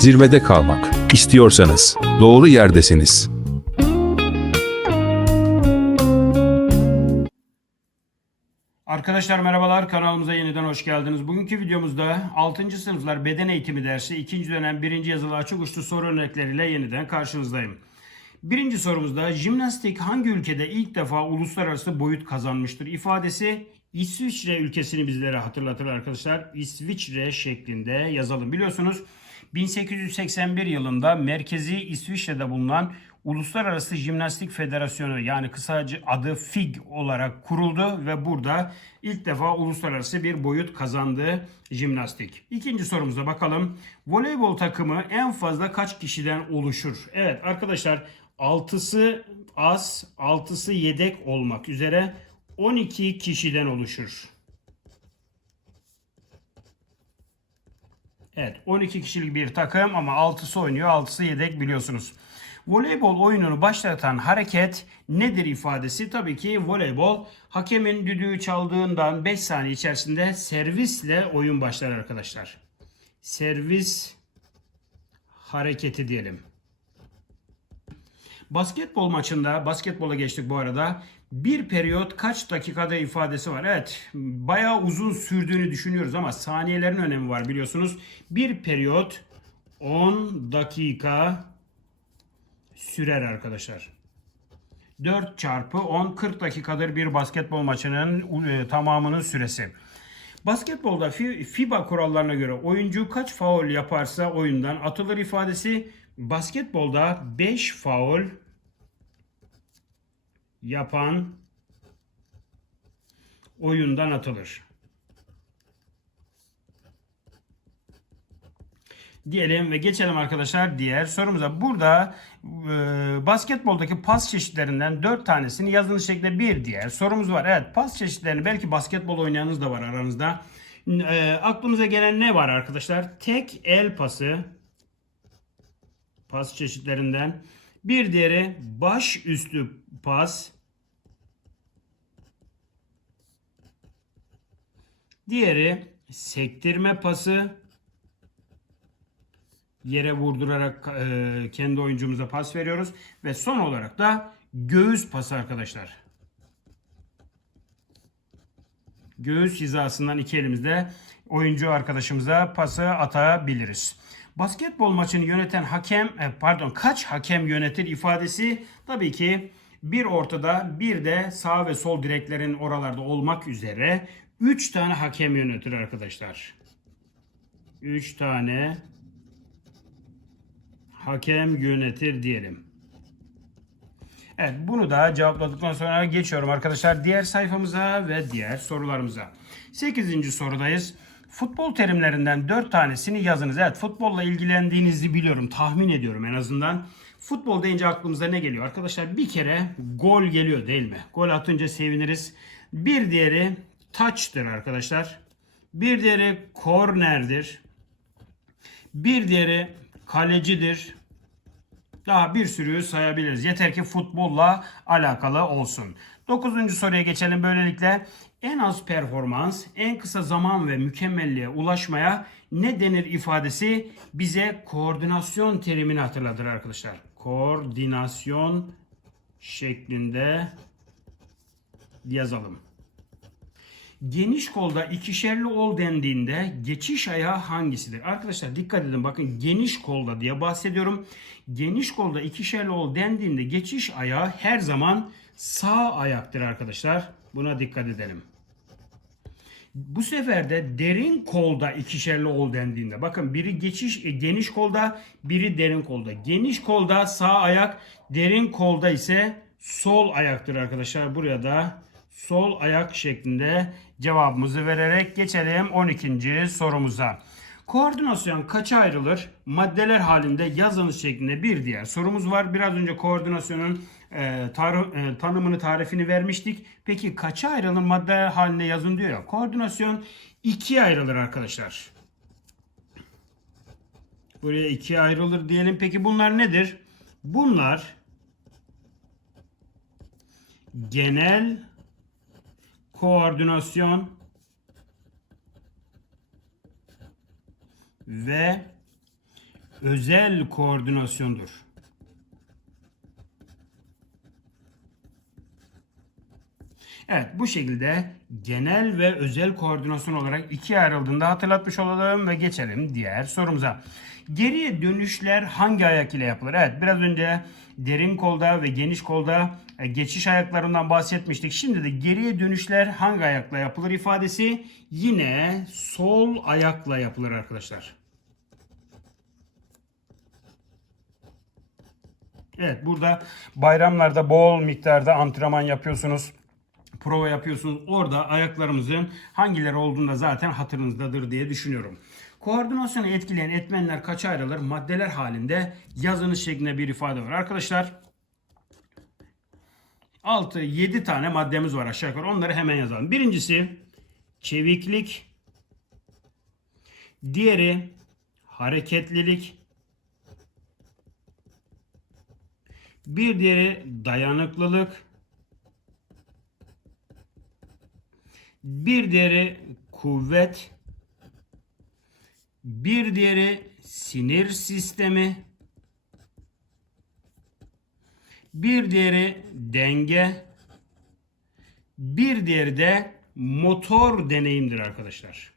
Zirvede kalmak istiyorsanız doğru yerdesiniz. Arkadaşlar merhabalar kanalımıza yeniden hoş geldiniz. Bugünkü videomuzda 6. sınıflar beden eğitimi dersi 2. dönem 1. yazılı açık uçlu soru örnekleriyle yeniden karşınızdayım. Birinci sorumuzda jimnastik hangi ülkede ilk defa uluslararası boyut kazanmıştır ifadesi İsviçre ülkesini bizlere hatırlatır arkadaşlar. İsviçre şeklinde yazalım. Biliyorsunuz 1881 yılında merkezi İsviçre'de bulunan Uluslararası Jimnastik Federasyonu yani kısaca adı FIG olarak kuruldu ve burada ilk defa uluslararası bir boyut kazandı jimnastik. İkinci sorumuza bakalım. Voleybol takımı en fazla kaç kişiden oluşur? Evet arkadaşlar 6'sı az, 6'sı yedek olmak üzere 12 kişiden oluşur. Evet 12 kişilik bir takım ama 6'sı oynuyor 6'sı yedek biliyorsunuz. Voleybol oyununu başlatan hareket nedir ifadesi? Tabii ki voleybol hakemin düdüğü çaldığından 5 saniye içerisinde servisle oyun başlar arkadaşlar. Servis hareketi diyelim. Basketbol maçında, basketbola geçtik bu arada. Bir periyot kaç dakikada ifadesi var? Evet, bayağı uzun sürdüğünü düşünüyoruz ama saniyelerin önemi var biliyorsunuz. Bir periyot 10 dakika sürer arkadaşlar. 4 çarpı 10 40 dakikadır bir basketbol maçının e, tamamının süresi. Basketbolda Fi- FIBA kurallarına göre oyuncu kaç faul yaparsa oyundan atılır ifadesi basketbolda 5 faul yapan oyundan atılır. Diyelim ve geçelim arkadaşlar diğer sorumuza. Burada e, basketboldaki pas çeşitlerinden 4 tanesini yazılış şeklinde bir diğer sorumuz var. Evet pas çeşitlerini belki basketbol oynayanınız da var aranızda. E, aklımıza gelen ne var arkadaşlar? Tek el pası pas çeşitlerinden. Bir diğeri baş üstü pas. Diğeri sektirme pası yere vurdurarak e, kendi oyuncumuza pas veriyoruz. Ve son olarak da göğüs pası arkadaşlar. Göğüs hizasından iki elimizde oyuncu arkadaşımıza pası atabiliriz. Basketbol maçını yöneten hakem, e, pardon kaç hakem yönetir ifadesi tabii ki bir ortada bir de sağ ve sol direklerin oralarda olmak üzere 3 tane hakem yönetir arkadaşlar. 3 tane hakem yönetir diyelim. Evet bunu da cevapladıktan sonra geçiyorum arkadaşlar diğer sayfamıza ve diğer sorularımıza. 8. sorudayız. Futbol terimlerinden 4 tanesini yazınız. Evet futbolla ilgilendiğinizi biliyorum tahmin ediyorum en azından. Futbol deyince aklımıza ne geliyor? Arkadaşlar bir kere gol geliyor değil mi? Gol atınca seviniriz. Bir diğeri touch'tır arkadaşlar. Bir diğeri kornerdir. Bir diğeri kalecidir. Daha bir sürü sayabiliriz. Yeter ki futbolla alakalı olsun. Dokuzuncu soruya geçelim böylelikle. En az performans, en kısa zaman ve mükemmelliğe ulaşmaya ne denir ifadesi bize koordinasyon terimini hatırlatır arkadaşlar. Koordinasyon şeklinde yazalım. Geniş kolda ikişerli ol dendiğinde geçiş ayağı hangisidir? Arkadaşlar dikkat edin bakın geniş kolda diye bahsediyorum. Geniş kolda ikişerli ol dendiğinde geçiş ayağı her zaman sağ ayaktır arkadaşlar. Buna dikkat edelim. Bu sefer de derin kolda ikişerli ol dendiğinde bakın biri geçiş e, geniş kolda biri derin kolda. Geniş kolda sağ ayak derin kolda ise sol ayaktır arkadaşlar. Buraya da sol ayak şeklinde cevabımızı vererek geçelim 12. sorumuza. Koordinasyon kaça ayrılır? Maddeler halinde yazılış şeklinde bir diğer sorumuz var. Biraz önce koordinasyonun e, tar- e, tanımını tarifini vermiştik. Peki kaça ayrılır maddeler halinde yazın diyor ya. Koordinasyon ikiye ayrılır arkadaşlar. Buraya ikiye ayrılır diyelim. Peki bunlar nedir? Bunlar genel koordinasyon ve özel koordinasyondur. Evet bu şekilde genel ve özel koordinasyon olarak ikiye ayrıldığında hatırlatmış olalım ve geçelim diğer sorumuza. Geriye dönüşler hangi ayak ile yapılır? Evet biraz önce derin kolda ve geniş kolda geçiş ayaklarından bahsetmiştik. Şimdi de geriye dönüşler hangi ayakla yapılır ifadesi yine sol ayakla yapılır arkadaşlar. Evet burada bayramlarda bol miktarda antrenman yapıyorsunuz. Prova yapıyorsunuz. Orada ayaklarımızın hangileri olduğunda zaten hatırınızdadır diye düşünüyorum. Koordinasyonu etkileyen etmenler kaça ayrılır? Maddeler halinde yazınız şeklinde bir ifade var. Arkadaşlar 6-7 tane maddemiz var aşağı yukarı. Onları hemen yazalım. Birincisi çeviklik. Diğeri hareketlilik. Bir diğeri dayanıklılık. Bir diğeri kuvvet. Bir diğeri sinir sistemi. Bir diğeri denge. Bir diğeri de motor deneyimdir arkadaşlar.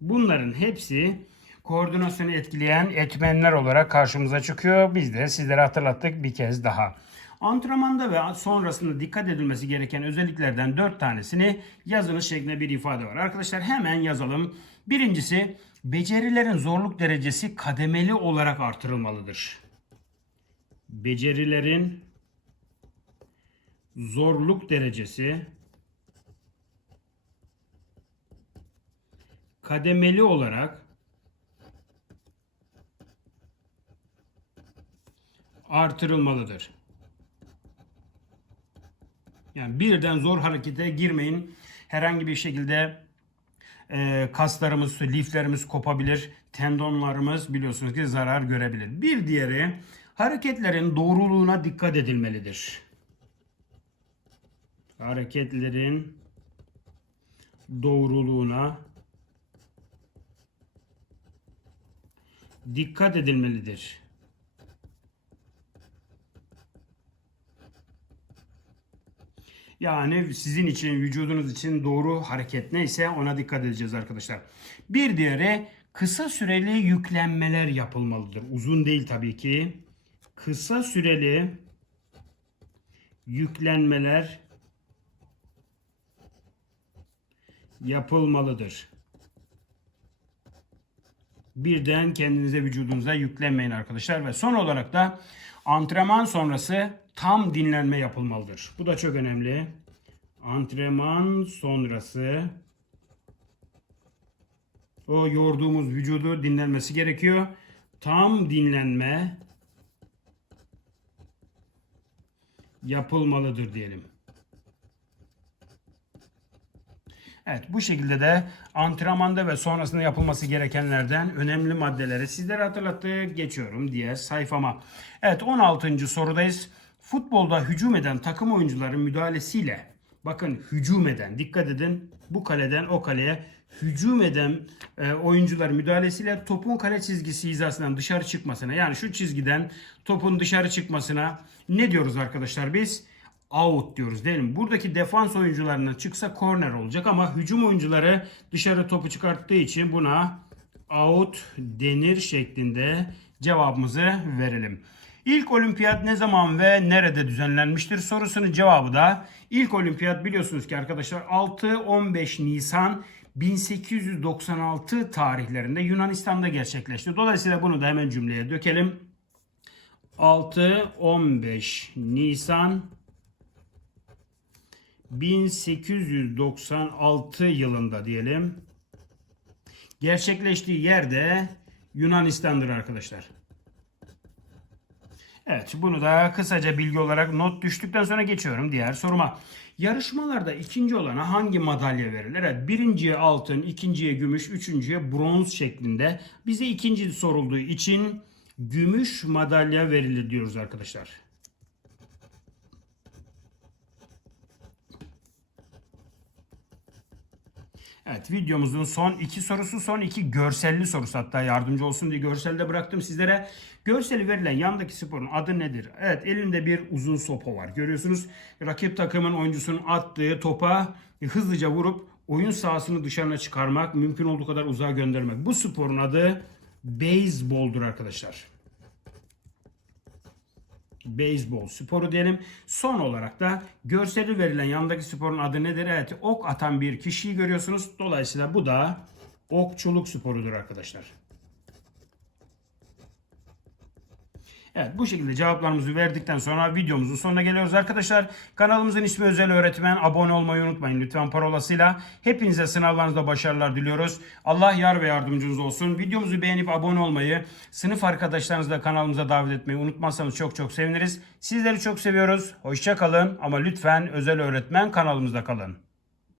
Bunların hepsi koordinasyonu etkileyen etmenler olarak karşımıza çıkıyor. Biz de sizlere hatırlattık bir kez daha. Antrenmanda ve sonrasında dikkat edilmesi gereken özelliklerden 4 tanesini yazınız şeklinde bir ifade var. Arkadaşlar hemen yazalım. Birincisi becerilerin zorluk derecesi kademeli olarak artırılmalıdır. Becerilerin zorluk derecesi kademeli olarak artırılmalıdır. Yani birden zor harekete girmeyin. Herhangi bir şekilde e, kaslarımız, liflerimiz kopabilir. Tendonlarımız biliyorsunuz ki zarar görebilir. Bir diğeri hareketlerin doğruluğuna dikkat edilmelidir. Hareketlerin doğruluğuna dikkat edilmelidir. Yani sizin için, vücudunuz için doğru hareket neyse ona dikkat edeceğiz arkadaşlar. Bir diğeri kısa süreli yüklenmeler yapılmalıdır. Uzun değil tabii ki. Kısa süreli yüklenmeler yapılmalıdır. Birden kendinize vücudunuza yüklenmeyin arkadaşlar ve son olarak da antrenman sonrası tam dinlenme yapılmalıdır. Bu da çok önemli. Antrenman sonrası o yorduğumuz vücudu dinlenmesi gerekiyor. Tam dinlenme yapılmalıdır diyelim. Evet bu şekilde de antrenmanda ve sonrasında yapılması gerekenlerden önemli maddeleri sizlere hatırlattık. Geçiyorum diğer sayfama. Evet 16. sorudayız. Futbolda hücum eden takım oyuncuların müdahalesiyle bakın hücum eden dikkat edin bu kaleden o kaleye hücum eden e, oyuncular müdahalesiyle topun kale çizgisi hizasından dışarı çıkmasına yani şu çizgiden topun dışarı çıkmasına ne diyoruz arkadaşlar biz? out diyoruz değil mi? Buradaki defans oyuncularına çıksa korner olacak ama hücum oyuncuları dışarı topu çıkarttığı için buna out denir şeklinde cevabımızı verelim. İlk olimpiyat ne zaman ve nerede düzenlenmiştir sorusunun cevabı da ilk olimpiyat biliyorsunuz ki arkadaşlar 6-15 Nisan 1896 tarihlerinde Yunanistan'da gerçekleşti. Dolayısıyla bunu da hemen cümleye dökelim. 6-15 Nisan 1896 yılında diyelim. Gerçekleştiği yerde Yunanistan'dır arkadaşlar. Evet bunu da kısaca bilgi olarak not düştükten sonra geçiyorum diğer soruma. Yarışmalarda ikinci olana hangi madalya verilir? Evet birinciye altın, ikinciye gümüş, üçüncüye bronz şeklinde. Bize ikinci sorulduğu için gümüş madalya verilir diyoruz arkadaşlar. Evet videomuzun son iki sorusu son iki görselli sorusu hatta yardımcı olsun diye görselde bıraktım sizlere. Görseli verilen yandaki sporun adı nedir? Evet elinde bir uzun sopa var görüyorsunuz. Rakip takımın oyuncusunun attığı topa hızlıca vurup oyun sahasını dışarına çıkarmak mümkün olduğu kadar uzağa göndermek. Bu sporun adı beyzboldur arkadaşlar beyzbol sporu diyelim. Son olarak da görseli verilen yandaki sporun adı nedir? Evet ok atan bir kişiyi görüyorsunuz. Dolayısıyla bu da okçuluk sporudur arkadaşlar. Evet bu şekilde cevaplarımızı verdikten sonra videomuzun sonuna geliyoruz arkadaşlar. Kanalımızın ismi Özel Öğretmen. Abone olmayı unutmayın lütfen parolasıyla. Hepinize sınavlarınızda başarılar diliyoruz. Allah yar ve yardımcınız olsun. Videomuzu beğenip abone olmayı, sınıf arkadaşlarınızı da kanalımıza davet etmeyi unutmazsanız çok çok seviniriz. Sizleri çok seviyoruz. Hoşça kalın ama lütfen Özel Öğretmen kanalımızda kalın.